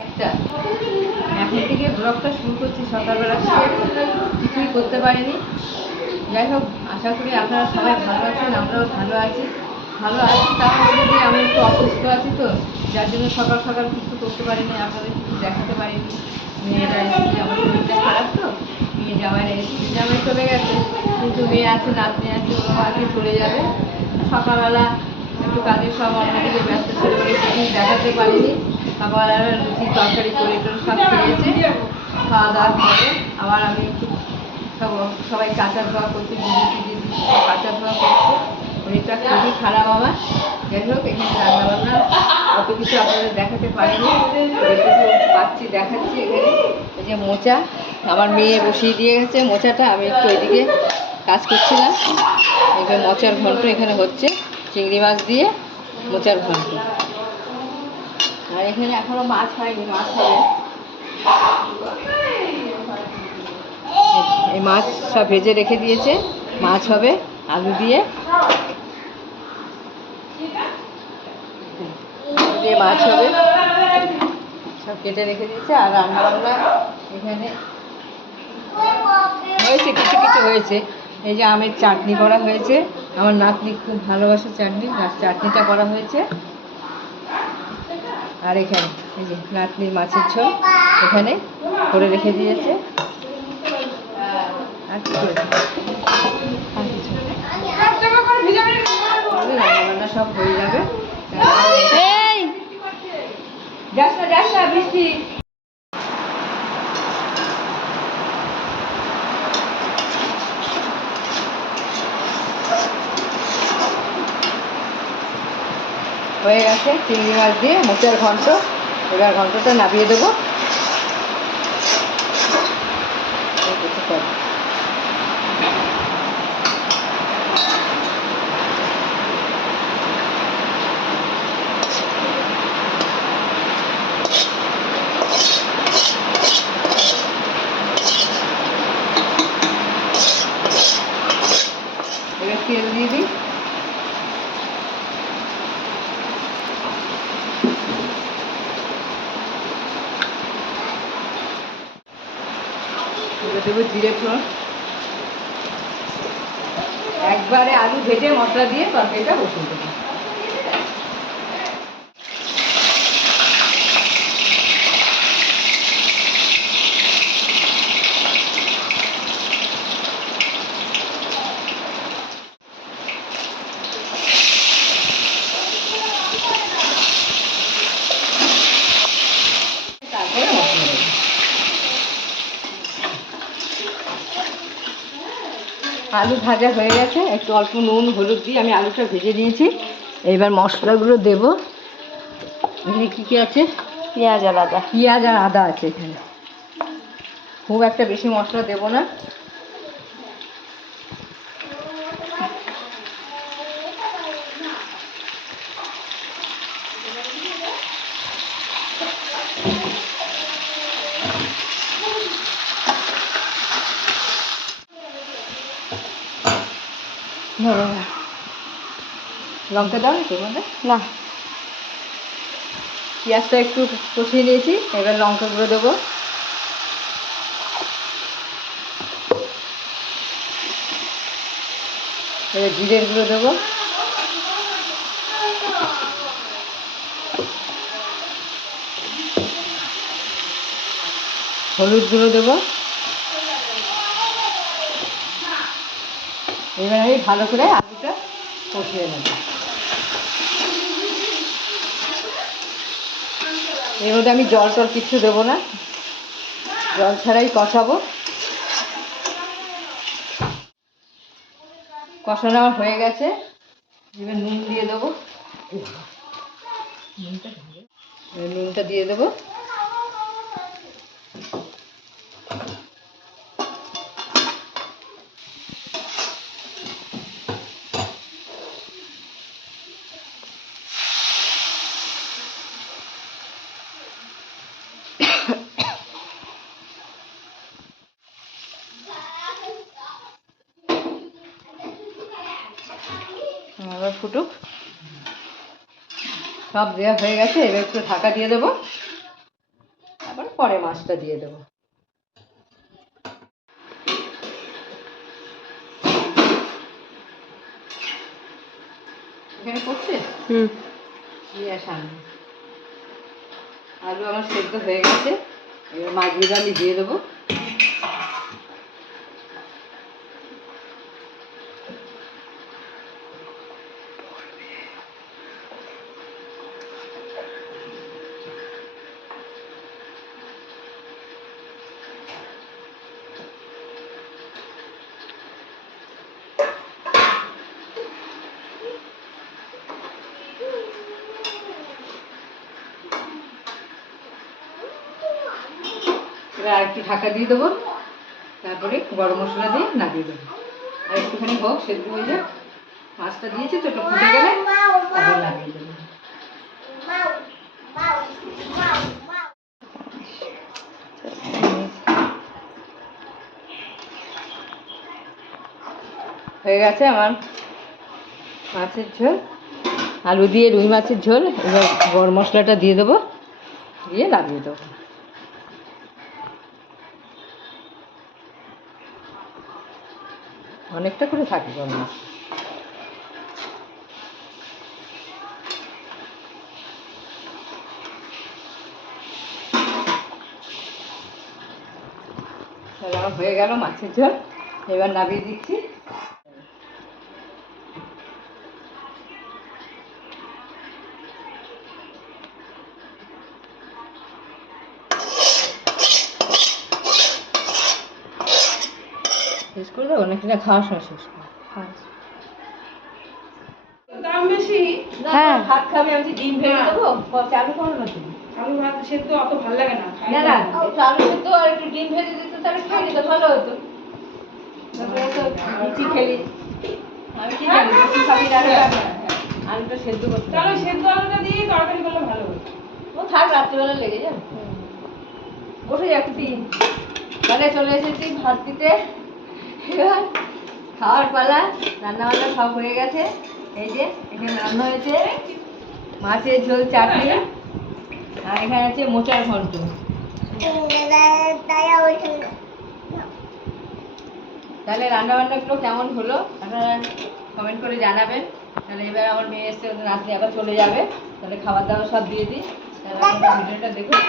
একটা এখন থেকে ব্লগটা শুরু করছি সকালবেলা, কিছুই করতে পারিনি। যাই হোক, আশা করি আপনারা সবাই ভালো আছেন, আমরাও ভালো আছি। তার মধ্যে দিয়ে আমি একটু অসুস্থ আছি, তো যার জন্য সকাল সকাল কিছু করতে পারিনি, আপনাদের কিছু দেখাতে পারিনি। মেয়েরা এসেছে, আমার শরীরটা খারাপ, তো মেয়ে জামাইরা এসেছে, জামাই চলে গেছে, কিন্তু মেয়ে আছে, নাতনি আছে, ওরা আগে চলে যাবে। সকালবেলা একটু কাজের সব অন্যদিকে ব্যস্ত ছিল বলে কিছুই দেখাতে পারিনি। সকালবেলা লুচি তরকারি করে সব খেয়েছে। খাওয়া দাওয়ার পরে আবার আমি একটু সবাই কাঁচা ধোয়া করতে কাঁচা ধোয়া করছে। শরীরটা খুবই খারাপ আমার। যাই হোক, এখানে রান্নাবান্না অত কিছু আপনাদের দেখাতে পারিনি, দেখাচ্ছি। এখানে এই যে মোচা আমার মেয়ে বসিয়ে দিয়ে গেছে, মোচাটা আমি একটু ওইদিকে কাজ করছিলাম। এখানে মোচার ঘন্ট এখানে হচ্ছে, চিংড়ি মাছ দিয়ে মোচার ঘন্ট। আর এখানে এখনো মাছ হয়নি, মাছ হবে। এই মাছ সব ভেজে রেখে দিয়েছে, মাছ হবে আলু দিয়ে মাছ হবে, সব কেটে রেখে দিয়েছে। আর রান্না বান্না এখানে হয়েছে, কিছু কিছু হয়েছে। এই যে আমের চাটনি করা হয়েছে, আমার নাতনি খুব ভালোবাসে চাটনি, চাটনিটা করা হয়েছে। আর এখানে এই যে নাতনির মাছের ঝোল এখানে করে রেখে দিয়েছে। আর কি রান্নাবান্না সব হয়ে যাবে। এই যাস না বৃষ্টি। হয়ে গেছে চিংড়ি মাছ দিয়ে মোচার ঘন্ট। এবার ঘন্টটা নামিয়ে দেবো। এবার তেল দিয়ে দিই। দেবো জিরে ফোড়ন। একবারে আলু ভেজে মশলা দিয়ে তরকারিটা বসিয়ে দেবো। তারপরে মশলা দেবো। আলু ভাজা হয়ে গেছে, একটু অল্প নুন হলুদ দিয়ে আমি আলুটা ভেজে নিয়েছি। এবার মশলাগুলো দেবো। এখানে কী কী আছে? পেঁয়াজ আর আদা আছে এখানে। খুব একটা বেশি মশলা দেবো না। লঙ্কা দাও তোমাদের না। পেঁয়াজটা একটু কষিয়ে নিয়েছি, এবার লঙ্কা গুঁড়ো দেবো। এবার জিরের গুঁড়ো দেবো। হলুদ গুঁড়ো দেবো। এবার আমি ভালো করে আলুটা কষিয়ে নেব। এর মধ্যে আমি জল টল কিচ্ছু দেবো না, জল ছাড়াই কষাবো। কষানো আমার হয়ে গেছে, এবার নুন দিয়ে দেবো। নুনটা দিয়ে দেবো। আবার ফুটুক। সব দেওয়া হয়ে গেছে, এবার একটু ঢাকা দিয়ে দেবো। তারপর পরে মাছটা দিয়ে দেবো। এখানে করছে সামনে আলু আমার সেদ্ধ হয়ে গেছে, এবার মাছগুলো আমি দিয়ে দেবো। এবার আর একটু ঢাকা দিয়ে দেবো, তারপরে গরম মশলা দিয়ে নামিয়ে দেবো। আর একটুখানি হোক, সেদ্ধ হয়ে যাক। মাছটা দিয়েছি তো, একটু ফুটে গেলে তারপর নামিয়ে দেবো। হয়ে গেছে আমার মাছের ঝোল, আলু দিয়ে রুই মাছের ঝোল। এবার গরম মশলাটা দিয়ে দেবো, দিয়ে নামিয়ে দেবো। অনেকটা করে থাকে গরম মশলা। তাহলে আমার হয়ে গেল মাছের ঝোল, এবার নামিয়ে দিচ্ছি। শেষ করে দেবো নাকি না খাওয়ার সময় শেষ করবো? দাম বেশি। হ্যাঁ, ভাত খাবে, আমি ডিম ভেজে দেবো। চালু করো না তুমি। আলু ভাত সেদ্ধ অত ভালো লাগে না। না না, একটু আলু সেদ্ধ আর একটু ডিম ভেজে দিত, তাহলে খেয়ে নিতে ভালো হতো। লুচি খেলি, আমি কি জানি লুচি খাবি না, আলুটা সেদ্ধ করতে চলো সেদ্ধ আলুটা দিয়ে তরকারি করলে ভালো হতো। ও থাক, রাত্রিবেলা লেগে যাবে। বসে যা কুটি। তাহলে চলে এসেছি ভাত দিতে। এবার খাওয়ার পালা। রান্না বান্না সব হয়ে গেছে। এই যে এখানে রান্না হয়েছে মাছের ঝোল, চাটনি, আর এখানে আছে মোচার ঘন্ট। তাহলে রান্না বান্নাগুলো কেমন হলো আপনারা কমেন্ট করে জানাবেন। তাহলে এবার আমার মেয়ে এসে ওদের নাতনি আবার চলে যাবে, তাহলে খাবার দাবার সব দিয়ে দিই। তাহলে আপনারা ভিডিওটা দেখুন।